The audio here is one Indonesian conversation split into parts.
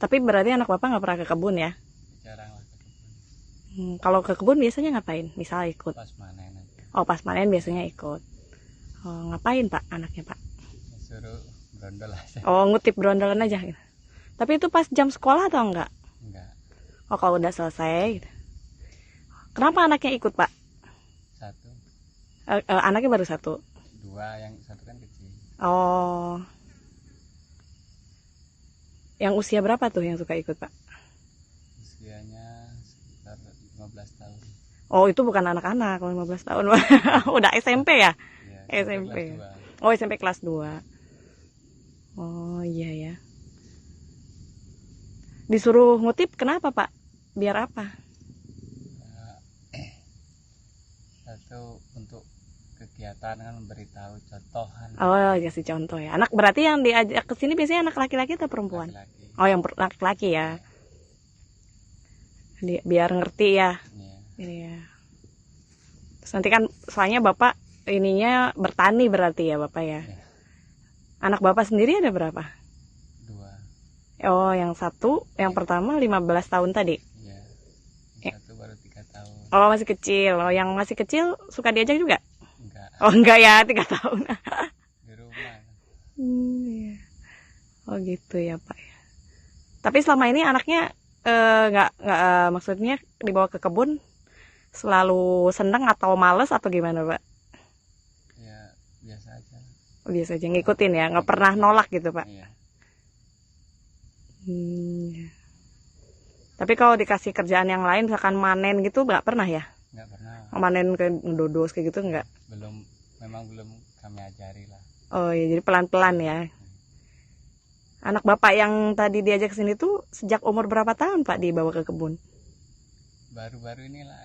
Tapi berarti anak bapak nggak pernah ke kebun ya? Jarang lah ke kebun. Kalau ke kebun biasanya ngapain? Misal ikut? Pas panen aja. Oh, pas panen biasanya ikut. Oh, ngapain pak anaknya pak? Suruh berondol aja. Oh, ngutip berondolan aja gitu. Tapi itu pas jam sekolah atau enggak? Enggak. Oh, kalau udah selesai gitu. Kenapa anaknya ikut pak? Satu, Anaknya baru satu. dua, yang satu kan kecil. Oh, yang usia berapa tuh yang suka ikut pak? Usianya sekitar 15 tahun. Oh, itu bukan anak-anak, 15 tahun. Udah SMP ya? Ya, SMP. kelas 2. Oh, SMP kelas 2. Oh, iya ya. Disuruh ngutip kenapa, Pak? Biar apa? Satu, untuk kegiatan kan memberitahu contohan. Oh, kasih contoh ya. Anak berarti yang diajak ke sini biasanya anak laki-laki atau perempuan? Laki-laki. Oh, yang laki-laki ya. Biar ngerti ya. Iya. Iya. Terus nanti kan soalnya Bapak ininya bertani berarti ya, Bapak ya. Iya. Anak Bapak sendiri ada berapa? 2. Oh, yang satu, yang pertama 15 tahun tadi. Iya. Ya. Yang satu baru 3 tahun. Oh, masih kecil. Oh, yang masih kecil suka diajak juga? Enggak. Oh, enggak ya, 3 tahun. Di rumah. Iya. Oh, gitu ya, Pak. Tapi selama ini anaknya nggak maksudnya dibawa ke kebun selalu seneng atau males atau gimana, Pak? Ya, biasa aja. Biasa aja ngikutin ya, nggak pernah nolak gitu, Pak. Iya. Ya. Tapi kalau dikasih kerjaan yang lain, misalkan manen gitu, nggak pernah ya? Enggak pernah. Manen ke dodos kayak gitu nggak? Memang belum kami ajari lah. Oh iya, jadi pelan-pelan ya. Anak Bapak yang tadi diajak ke sini tuh sejak umur berapa tahun, Pak, dibawa ke kebun? Baru-baru inilah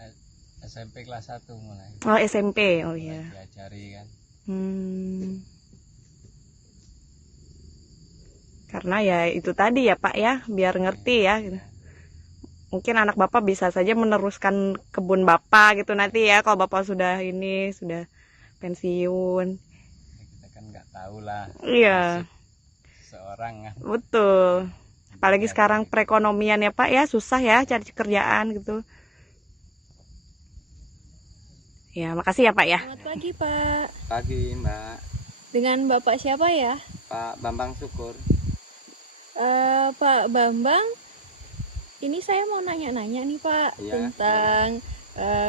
SMP kelas 1 mulai. Oh, SMP. Oh iya. Mulai diajari kan. Karena ya itu tadi ya, Pak ya, biar ngerti ya gitu. Mungkin anak Bapak bisa saja meneruskan kebun Bapak gitu nanti ya, kalau Bapak sudah pensiun. Ya, kita kan nggak tahu lah. Iya. Seorang kan. Betul. Apalagi sekarang perekonomian ya, Pak ya, susah ya cari kerjaan gitu. Ya, makasih ya, Pak ya. Selamat pagi, Pak. Pagi, Mbak. Dengan Bapak siapa ya? Pak Bambang Syukur. Pak Bambang, ini saya mau nanya-nanya nih, Pak, Iya, tentang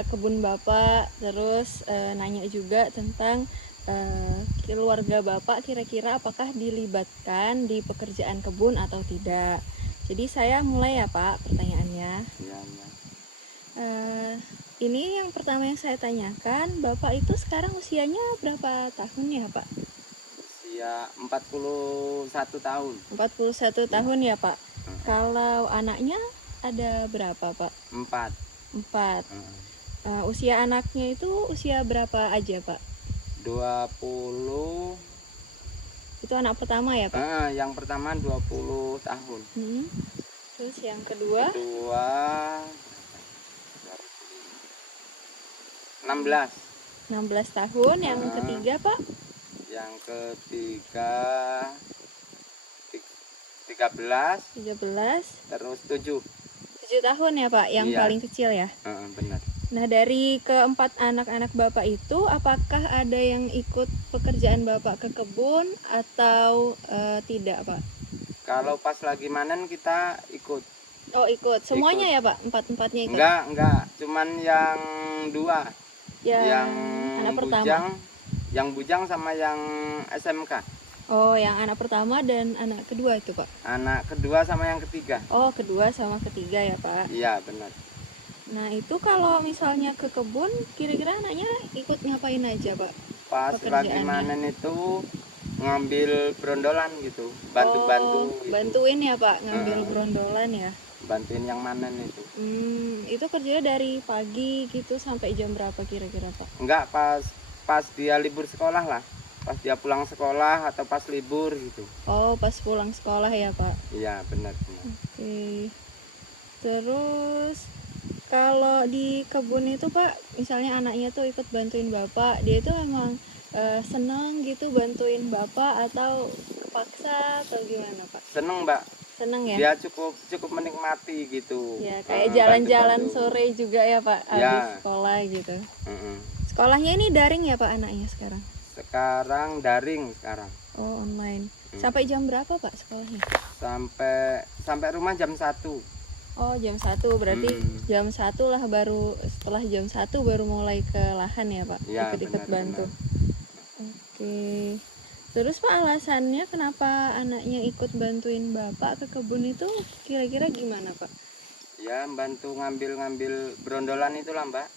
kebun Bapak, terus nanya juga tentang keluarga Bapak kira-kira apakah dilibatkan di pekerjaan kebun atau tidak. Jadi saya mulai ya, Pak, pertanyaannya. Iya, iya. Ini yang pertama yang saya tanyakan, Bapak itu sekarang usianya berapa tahun ya, Pak? Usia 41 tahun. 41 tahun ya, Pak. Kalau anaknya ada berapa, Pak? 4. 4. Usia anaknya itu usia berapa aja, Pak? 20. Itu anak pertama ya, Pak? Yang pertama 20 tahun. Terus yang kedua? Kedua 16. 16 tahun. Yang ketiga, Pak? Yang ketiga 13. 13. Terus 7. 7 tahun ya, Pak, yang Iya. paling kecil ya? Benar. Nah, dari keempat anak-anak Bapak itu, apakah ada yang ikut pekerjaan Bapak ke kebun atau tidak, Pak? Kalau pas lagi manen kita ikut. Oh, ikut. Semuanya ya, Pak? Empat-empatnya ikut? Enggak. Cuman yang 2. Yang anak pertama? bujang, yang bujang sama yang SMK. Oh, yang anak pertama dan anak kedua itu, Pak? Anak kedua sama yang ketiga. Oh, kedua sama ketiga ya, Pak? Iya, benar. Nah, itu kalau misalnya ke kebun, kira-kira anaknya ikut ngapain aja, Pak? Pas lagi manen itu ngambil berondolan gitu, bantu-bantu. Oh, bantuin ya, Pak, ngambil berondolan ya? Bantuin yang manen itu. Itu kerjanya dari pagi gitu sampai jam berapa kira-kira, Pak? Enggak, pas dia libur sekolah lah. Pas dia pulang sekolah atau pas libur gitu. Oh, pas pulang sekolah ya, Pak? Iya, benar. Oke. Terus kalau di kebun itu, Pak, misalnya anaknya tuh ikut bantuin Bapak, dia itu emang seneng gitu bantuin Bapak atau kepaksa atau gimana, Pak? Seneng, Mbak. Seneng ya? Dia cukup menikmati gitu. Ya, kayak jalan-jalan bantu-bantu. sore juga ya Pak, Ya. habis sekolah gitu. Mm-mm. Sekolahnya ini daring ya Pak anaknya sekarang? Sekarang daring sekarang. Oh, online. Sampai jam berapa Pak sekolahnya? Sampai rumah jam 1. Oh, jam 1 berarti jam 1 lah baru, setelah jam 1 baru mulai ke lahan ya Pak? Ya, Ikut-ikut benar, bantu. Oke. Terus Pak, alasannya kenapa anaknya ikut bantuin Bapak ke kebun itu kira-kira gimana Pak? Ya, bantu ngambil berondolan itulah Mbak.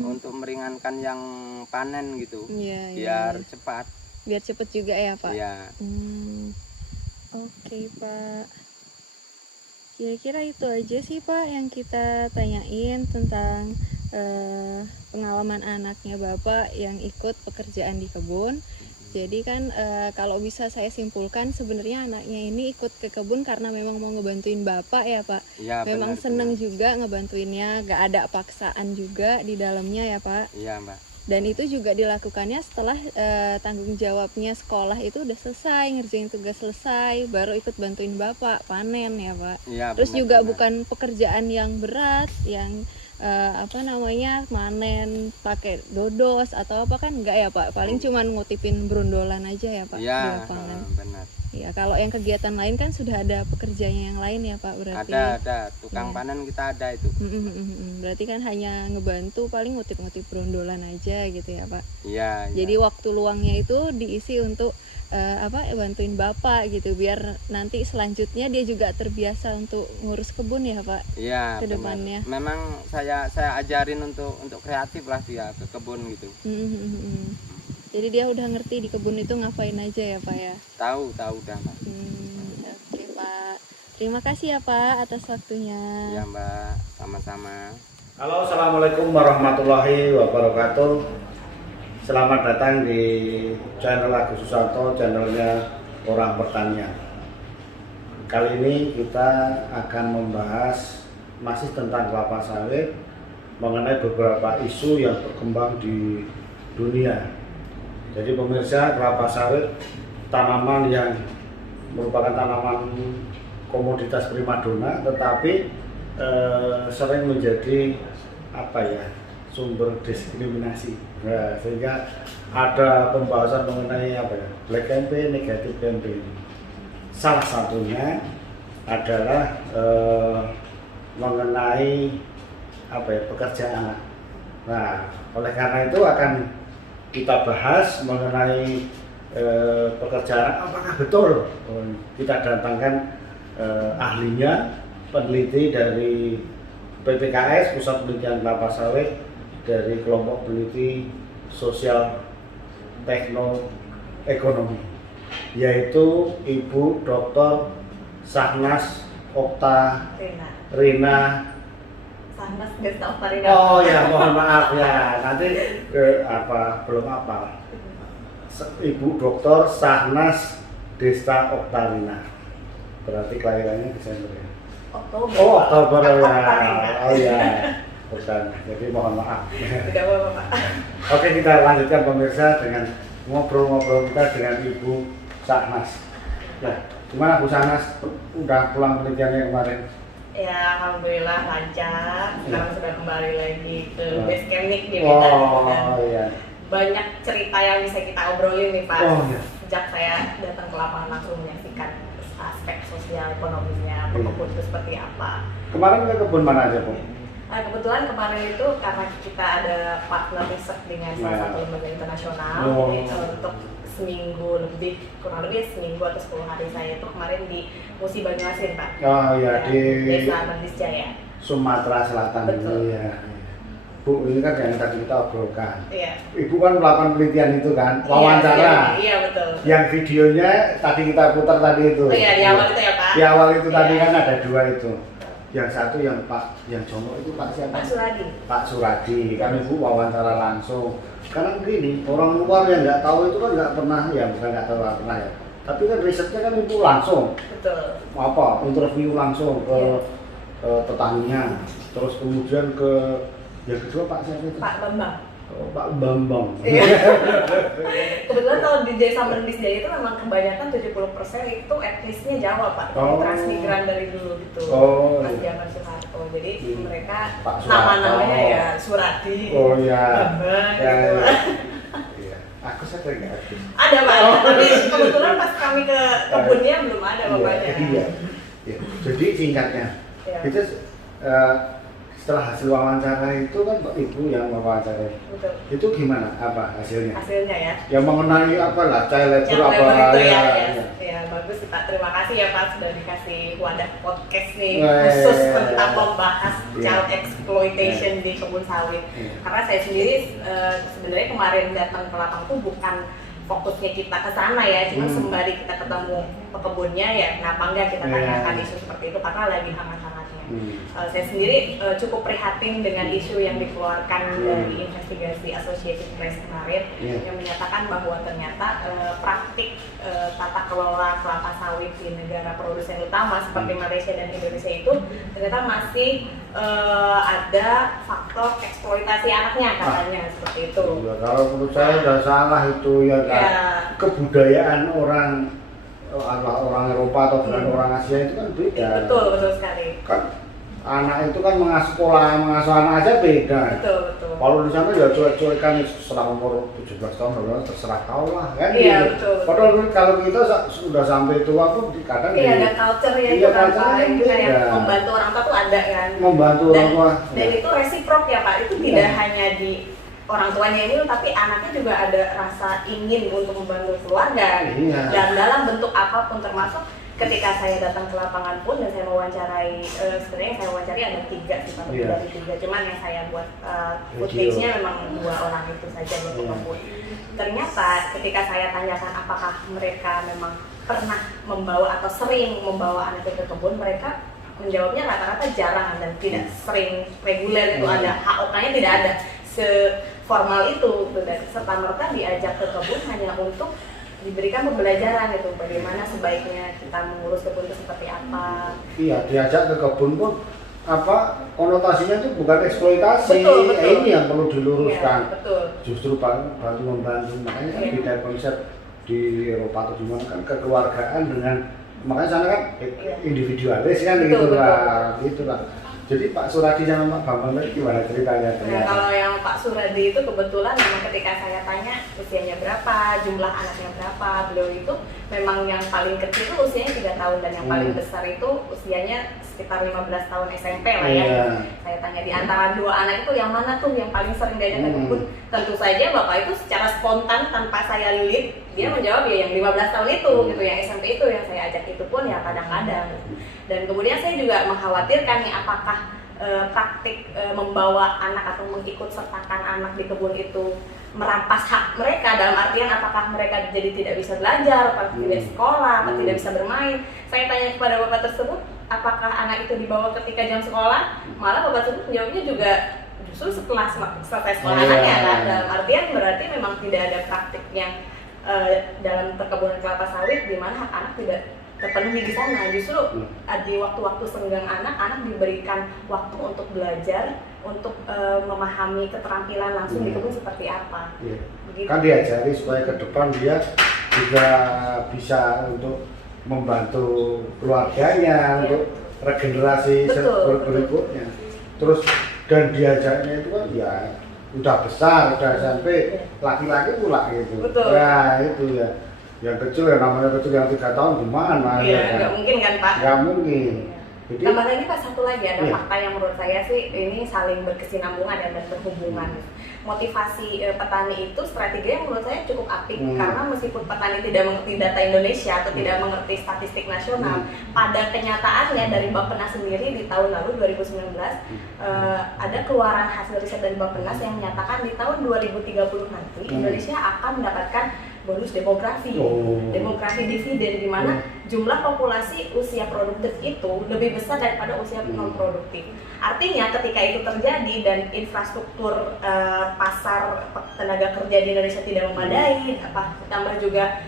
Untuk meringankan yang panen gitu. Iya, Biar iya. cepat. Biar cepet juga ya Pak? Ya. Oke Pak. Kira-kira itu aja sih Pak yang kita tanyain tentang pengalaman anaknya Bapak yang ikut pekerjaan di kebun. Jadi kan kalau bisa saya simpulkan sebenarnya anaknya ini ikut ke kebun karena memang mau ngebantuin Bapak ya Pak. Ya, Memang benar, seneng benar. juga ngebantuinnya, gak ada paksaan juga di dalamnya ya Pak. Iya Mbak. Dan itu juga dilakukannya setelah tanggung jawabnya sekolah itu udah selesai, ngerjain tugas selesai, baru ikut bantuin Bapak panen ya Pak. Iya, Terus benar, juga benar. bukan pekerjaan yang berat, yang manen pakai dodos atau apa kan enggak ya Pak, paling cuman ngutipin berundolan aja ya Pak di Iya, lapangan. benar. Ya kalau yang kegiatan lain kan sudah ada pekerjaannya yang lain ya Pak berarti. Ada tukang Iya. panen kita ada itu. Berarti kan hanya ngebantu paling ngutip-ngutip berundolan aja gitu ya Pak. Iya. Jadi waktu luangnya itu diisi untuk bantuin Bapak gitu, biar nanti selanjutnya dia juga terbiasa untuk ngurus kebun ya Pak. Iya, ke benar. depannya. Memang saya ajarin untuk kreatif lah dia ke kebun gitu. Jadi dia udah ngerti di kebun itu ngapain aja ya Pak ya. Tahu udah Mbak. Oke Pak, terima kasih ya Pak atas waktunya. Iya Mbak, sama-sama. Halo, assalamualaikum warahmatullahi wabarakatuh. Selamat datang di channel Agus Susanto, channelnya Orang Pertanian. Kali ini kita akan membahas masih tentang kelapa sawit, mengenai beberapa isu yang berkembang di dunia. Jadi pemirsa, kelapa sawit tanaman yang merupakan tanaman komoditas primadona, tetapi sering menjadi sumber diskriminasi. Nah, sehingga ada pembahasan mengenai black campaign, negatif campaign. Salah satunya adalah mengenai pekerjaan anak. Nah, oleh karena itu akan kita bahas mengenai pekerjaan, apakah betul kita datangkan ahlinya, peneliti dari PPKS, Pusat Penelitian Kelapa Sawit, dari kelompok peneliti sosial teknoekonomi, yaitu Ibu Dr. Sahnas Oktarina. Sahnas Desta Oktarina. Oh ya, mohon maaf ya, nanti belum apa. Ibu Dr. Sahnas Desta Oktarina. Berarti kelahirannya Desember ya. Oktober. Oh, Oktober ya. Oktarina. Oh ya. Bukan, jadi mohon maaf. Tidak apa-apa Pak. Oke, kita lanjutkan pemirsa dengan ngobrol-ngobrol kita dengan Ibu Sahnas. Ya, gimana Bu Sahnas? Udah pulang penelitiannya kemarin? Ya, alhamdulillah lancar. Sekarang sudah kembali lagi ke Ya. base camp nih di Medan. Dan Oh iya. banyak cerita yang bisa kita obrolin nih Pak. Oh, iya. Sejak saya datang ke lapangan langsung menyaksikan aspek sosial ekonominya berkebun itu seperti apa. Kemarin ke kebun mana aja, Bu? Nah, kebetulan kemarin itu karena kita ada partner riset dengan salah Ya. satu lembaga internasional, Oh. jadi untuk seminggu lebih, kurang lebih seminggu atau 10 hari saya itu kemarin di Musi Banyuasin Pak. Oh iya, di Desa Mandis Jaya. Sumatera Selatan. Betul. Iya. Bu, ini kan yang tadi kita obrolkan. Iya. Ibu kan melakukan penelitian itu kan, wawancara. Iya betul. Yang videonya tadi kita putar tadi itu. Oh iya, di awal itu ya Pak. Di awal itu tadi Iya. kan ada dua itu. Yang satu yang yang Jomo itu Pak siapa? Pak Suradi. Pak Suradi, kan Ibu wawancara langsung. Karena begini, orang luar yang nggak tahu itu kan nggak pernah, ya bukan nggak tahu, nggak pernah ya. Tapi kan risetnya kan Ibu langsung, Betul. interview langsung ke Iya. petaninya. Terus kemudian ke yang kedua Pak siapa itu? Pak Bambang. Oh, Pak Bambang. Iya. Kebetulan kalau di desa Mendisjaya itu memang kebanyakan 70% itu etnisnya Jawa, Pak. Oh. Transmigran dari dulu gitu. Oh, Pas iya. zaman Soeharto. Jadi mereka Pak Soeharto. nama-namanya ya Suradi. Oh iya. Bambang Ya, gitu. iya. Iya. Aku sadar nggak aku. Ada, Pak. Tapi kebetulan pas kami ke kebunnya belum ada bapaknya. Iya. Iya. Jadi singkatnya, Iya. itu setelah hasil wawancara itu kan ibu yang wawancara. Betul. Itu gimana? Apa hasilnya? Hasilnya ya. Yang mengenai apa lah, child labor Yang apa? lebar itu ya, ya. ya, bagus sih Pak. Terima kasih ya Pak sudah dikasih wadah podcast nih Wah, khusus iya. tentang membahas Iya. child exploitation di kebun sawit. Iya. Karena saya sendiri sebenarnya kemarin datang ke lapang tuh bukan fokusnya kita ke sana ya, cuma sembari kita ketemu pekebunnya ya, kenapa enggak kita Iya. tanyakan isu seperti itu karena lagi hangat-hangatnya. Saya sendiri cukup prihatin dengan isu yang dikeluarkan dari investigasi Associated Press kemarin yang menyatakan bahwa ternyata praktik tata kelola kelapa sawit di negara produsen utama seperti Malaysia dan Indonesia itu ternyata masih ada faktor eksploitasi anaknya katanya seperti itu. Ya, kalau menurut saya udah salah itu ya kan. Ya. Kebudayaan orang Eropa atau dengan orang Asia itu kan beda. Betul sekali. Kan anak itu kan mengasuh anak aja beda. Betul. Kalau di sana ya cuek-cuekan setelah umur 17 tahun terserah kau lah kan. Iya, gitu. betul. Padahal kalau kita sudah sampai tua pun kadang Iya, ada culture ya itu iya, kan culture Pak, kan yang beda. kayak membantu orang tua tuh ada kan. membantu orang tua. Dan itu resiprok ya Pak, itu tidak hanya di orang tuanya ini tapi anaknya juga ada rasa ingin untuk membantu keluarga. Iya. Dan dalam bentuk apapun termasuk ketika saya datang ke lapangan pun dan saya mewawancarai, sebenarnya saya wawancarai ada 3 sih Pak, Iya. dari 3, cuman yang saya buat footage-nya memang 2 orang itu saja yang pekebun. Ternyata ketika saya tanyakan apakah mereka memang pernah membawa atau sering membawa anaknya ke kebun, mereka menjawabnya rata-rata jarang dan tidak sering reguler itu ada, HOK-nya tidak ada seformal itu, dan serta-merta diajak ke kebun hanya untuk diberikan pembelajaran itu bagaimana sebaiknya kita mengurus kebun itu seperti apa. Iya, diajak ke kebun pun apa konotasinya itu bukan eksploitasi. Betul. Ini yang perlu diluruskan. Iya, betul. Justru bantu membantu, makanya kan beda konsep di Eropa atau di mana kan kekeluargaan dengan, makanya sana kan individualis kan. Gitu lah. Jadi Pak Suradi sama Pak Bambang tadi gimana ceritanya? Nah, kalau yang Pak Suradi itu kebetulan memang ketika saya tanya usianya berapa, jumlah anaknya berapa, beliau itu memang yang paling kecil itu usianya 3 tahun dan yang paling besar itu usianya sekitar 15 tahun SMP lah ya. Saya tanya di antara 2 anak itu yang mana tuh yang paling sering diajak ke kebun? Tentu saja Bapak itu secara spontan tanpa saya lilit, dia menjawab ya yang 15 tahun itu gitu, yang SMP itu yang saya ajak itu pun ya kadang-kadang. Dan kemudian saya juga mengkhawatirkan nih apakah praktik membawa anak atau mengikut sertakan anak di kebun itu merampas hak mereka, dalam artian apakah mereka jadi tidak bisa belajar, apakah tidak sekolah, apakah tidak bisa bermain. Saya tanya kepada bapak tersebut, apakah anak itu dibawa ketika jam sekolah? Malah bapak tersebut menjawabnya juga justru setelah selesai sekolah anaknya kan. Dalam artian berarti memang tidak ada praktik yang dalam perkebunan kelapa sawit di mana hak anak tidak terpenuhi di sana. Justru di waktu-waktu senggang anak diberikan waktu untuk belajar, untuk memahami keterampilan langsung di kebun seperti apa. Begitu. Kan diajari supaya ke depan dia juga bisa untuk membantu keluarganya, untuk regenerasi berikutnya. Terus dan diajarnya itu kan ya udah besar, udah sampai laki-laki pula gitu. Betul. Nah itu ya. Yang kecil ya namanya kecil, yang 3 tahun gimana? Iya, kan? nggak mungkin kan Pak? Nggak mungkin. Jadi, tambah lagi Pak, satu lagi ada iya. fakta yang menurut saya sih ini saling berkesinambungan dan berhubungan. Motivasi petani itu strategi yang menurut saya cukup apik karena meskipun petani tidak mengerti data Indonesia atau tidak mengerti statistik nasional, pada kenyataannya dari Bappenas sendiri di tahun lalu 2019 ada keluaran hasil riset dari Bappenas yang menyatakan di tahun 2030 nanti Indonesia akan mendapatkan bonus demografi, demografi dividen, di mana jumlah populasi usia produktif itu lebih besar daripada usia non produktif. Artinya ketika itu terjadi dan infrastruktur pasar tenaga kerja di Indonesia tidak memadai, ditambah juga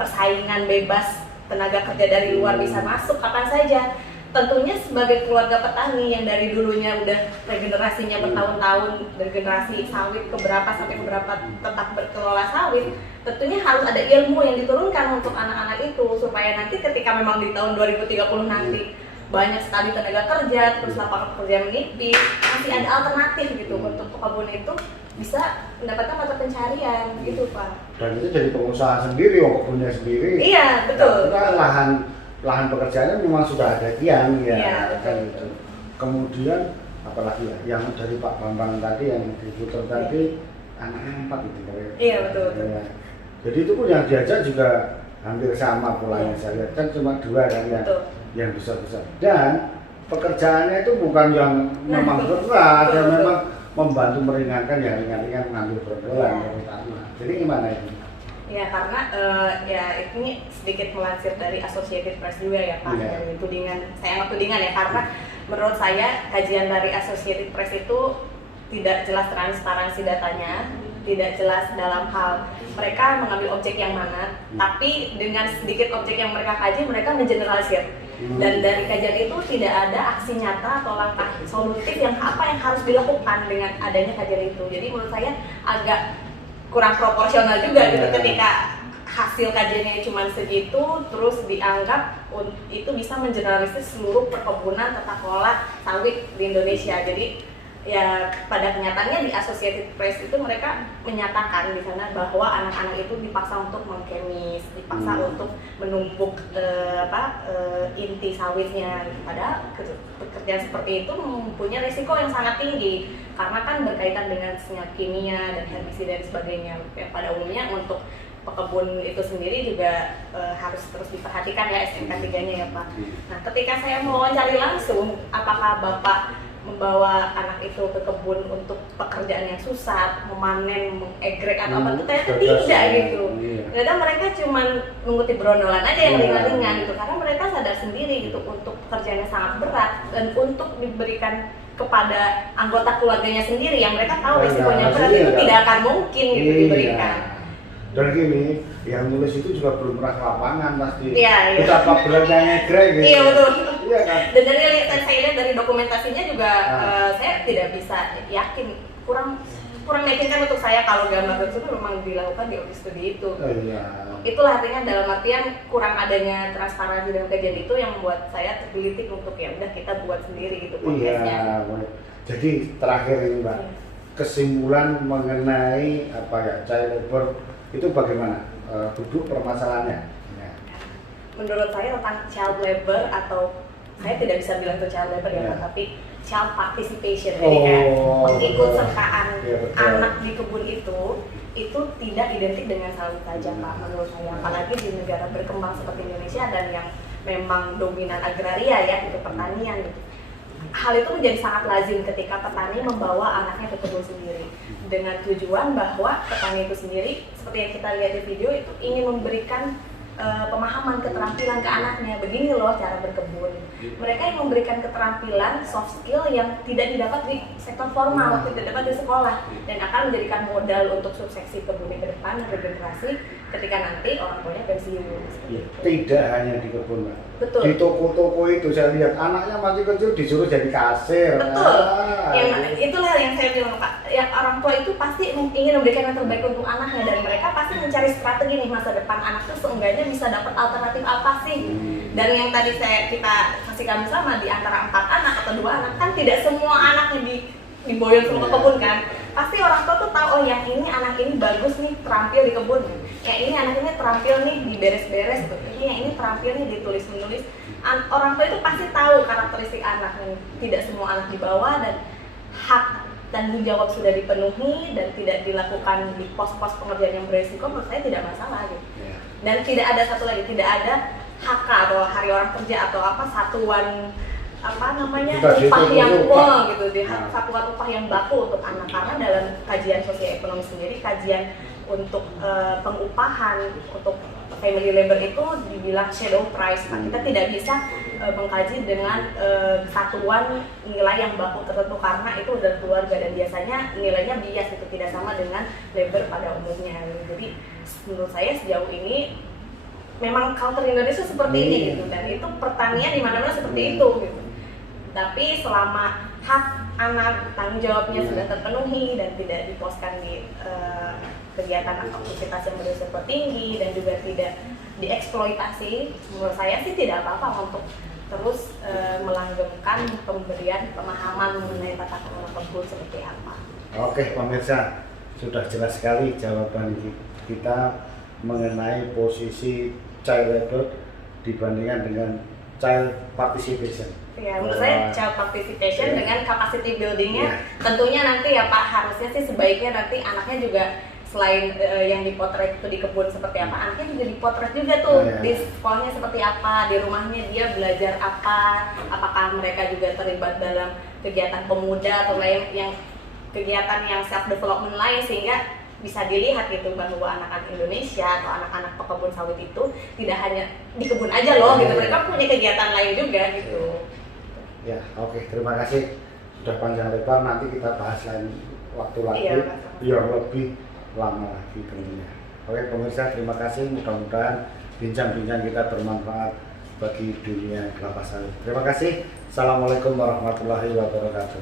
persaingan bebas tenaga kerja dari luar bisa masuk kapan saja, tentunya sebagai keluarga petani yang dari dulunya udah regenerasinya bertahun-tahun, dari generasi sawit keberapa sampai keberapa tetap berkelola sawit, tentunya harus ada ilmu yang diturunkan untuk anak-anak itu supaya nanti ketika memang di tahun 2030 nanti banyak sekali tenaga kerja, terus lapangan kerja menipis, masih ada alternatif gitu untuk pekebun itu bisa mendapatkan mata pencarian gitu Pak. Dan itu jadi pengusaha sendiri, kebunnya sendiri. Iya betul. Karena lahan pekerjaannya memang sudah ada tiang ya, Iya, kan itu. Kemudian apalagi ya, yang dari Pak Bambang tadi yang diputar tadi anaknya 4 gitu. Iya betul. Ya. Jadi itu pun yang diajak juga hampir sama polanya saya lihat, kan cuma 2 kan yang besar-besar. Dan pekerjaannya itu bukan yang memang berat, yang memang membantu meringankan yang ringan-ringan mengambil brondolan terutama. Jadi gimana ini? Ya karena ya ini sedikit melansir dari Associated Press juga ya Pak, dari tudingan, saya anggap tudingan ya, karena menurut saya kajian dari Associated Press itu tidak jelas transparansi datanya, tidak jelas dalam hal mereka mengambil objek yang mana, tapi dengan sedikit objek yang mereka kaji mereka mengeneralisir. Dan dari kajian itu tidak ada aksi nyata atau langkah solutif yang apa yang harus dilakukan dengan adanya kajian itu. Jadi menurut saya agak kurang proporsional juga gitu ketika hasil kajiannya cuma segitu terus dianggap itu bisa mengeneralisir seluruh perkebunan tata kelola sawit di Indonesia. Jadi ya pada kenyataannya di Associated Press itu mereka menyatakan di sana bahwa anak-anak itu dipaksa untuk mengkemis, dipaksa untuk menumpuk inti sawitnya. Padahal pekerjaan seperti itu mempunyai risiko yang sangat tinggi karena kan berkaitan dengan senyawa kimia dan herbisida dan sebagainya. Yang pada umumnya untuk pekebun itu sendiri juga harus terus diperhatikan ya SMK 3-nya ya Pak. Nah ketika saya mewawancari langsung apakah Bapak membawa anak itu ke kebun untuk pekerjaan yang susah, memanen, mengegrek atau apa, ternyata tidak gitu. Ternyata mereka cuma mengutip brondolan aja yang ringan-ringan gitu, karena mereka sadar sendiri gitu untuk pekerjaannya sangat berat dan untuk diberikan kepada anggota keluarganya sendiri yang mereka tahu risikonya berat itu tidak akan mungkin gitu diberikan. Dan gini, yang nulis itu juga belum pernah ke lapangan pasti. Iya. Betapa beratnya ngegrek gitu. Iya betul. Iya kan? Dan dari saya lihat dari dokumentasinya juga saya tidak bisa yakin, kurang meyakinkan untuk saya kalau gambar tersebut memang dilakukan di office studi itu. Iya. Itulah artinya dalam artian kurang adanya transparansi dalam kajian itu yang membuat saya tergelitik untuk ya udah kita buat sendiri gitu podcastnya. Iya. Jadi terakhir ini Mbak, kesimpulan mengenai apa ya child labor itu bagaimana duduk permasalahannya? Ya. Menurut saya tentang child labor atau saya tidak bisa bilang itu child labor ya, tapi child participation, jadi kayak pengikutsertaan anak di kebun itu tidak identik dengan sawit saja Pak menurut saya, apalagi di negara berkembang seperti Indonesia dan yang memang dominan agraria ya itu pertanian gitu. Hal itu menjadi sangat lazim ketika petani membawa anaknya ke kebun sendiri dengan tujuan bahwa petani itu sendiri seperti yang kita lihat di video itu ingin memberikan pemahaman keterampilan ke anaknya, begini loh cara berkebun. Mereka yang memberikan keterampilan soft skill yang tidak didapat di sektor formal, tidak dapat di sekolah, dan akan menjadikan modal untuk suksesi kebunnya ke depan, regenerasi ketika nanti orang tuanya pensiun. Tidak hanya di kebun, Mbak. Betul. Di toko-toko itu saya lihat anaknya masih kecil disuruh jadi kasir. Betul. Itulah yang saya bilang Pak. Yang orang tua itu pasti ingin memberikan yang terbaik untuk anaknya dan mereka pasti mencari strategi nih masa depan anak tuh seenggaknya bisa dapat alternatif apa sih. Dan yang tadi kita kasih kami sama di antara 4 anak atau 2 anak kan tidak semua anaknya diboyong semua ke kebun kan. Pasti orang tua tuh tahu oh yang ini anak ini bagus nih terampil di kebun. Yang ini anak ini terampil nih di beres-beres gitu. Ini yang ini terampil nih ditulis menulis. Orang tua itu pasti tahu karakteristik anaknya. Tidak semua anak dibawa dan hak tanggung jawab sudah dipenuhi dan tidak dilakukan di pos-pos pengerjaan yang beresiko, menurut saya tidak masalah gitu. Dan tidak ada satu lagi, tidak ada HK atau hari orang kerja atau apa satuan upah yang gitu, satuan upah yang baku untuk anak, karena dalam kajian sosioekonomi sendiri, kajian untuk pengupahan untuk family labor itu dibilang shadow price. Nah, kita tidak bisa mengkaji dengan satuan nilai yang baku tertentu karena itu adalah keluarga dan biasanya nilainya bias itu tidak sama dengan labor pada umumnya. Jadi menurut saya sejauh ini memang culture Indonesia seperti ini gitu, dan itu pertanian di mana-mana seperti itu gitu. Tapi selama hak anak, tanggung jawabnya sudah terpenuhi dan tidak diposkan di kegiatan atau aktivitas yang berisiko tinggi dan juga tidak dieksploitasi, menurut saya sih tidak apa-apa untuk terus melanggengkan pemberian pemahaman mengenai tata kelola kebun seperti apa. Oke pemirsa, sudah jelas sekali jawaban kita mengenai posisi child labor dibandingkan dengan child participation. Ya, menurut saya child participation dengan capacity buildingnya tentunya nanti ya Pak, harusnya sih sebaiknya nanti anaknya juga selain yang dipotret itu di kebun seperti apa, anaknya juga dipotret juga tuh di sekolahnya seperti apa, di rumahnya dia belajar apa, apakah mereka juga terlibat dalam kegiatan pemuda atau yang kegiatan yang self development lain, sehingga bisa dilihat gitu bahwa anak-anak Indonesia atau anak-anak pekebun sawit itu tidak hanya di kebun aja loh gitu, mereka punya kegiatan lain juga gitu. Ya, oke, terima kasih sudah panjang lebar, nanti kita bahas lain waktu lagi yang lebih lama lagi tentunya. Oke pemirsa, terima kasih, mudah-mudahan bincang-bincang kita bermanfaat bagi dunia kelapa sawit. Terima kasih. Assalamualaikum warahmatullahi wabarakatuh.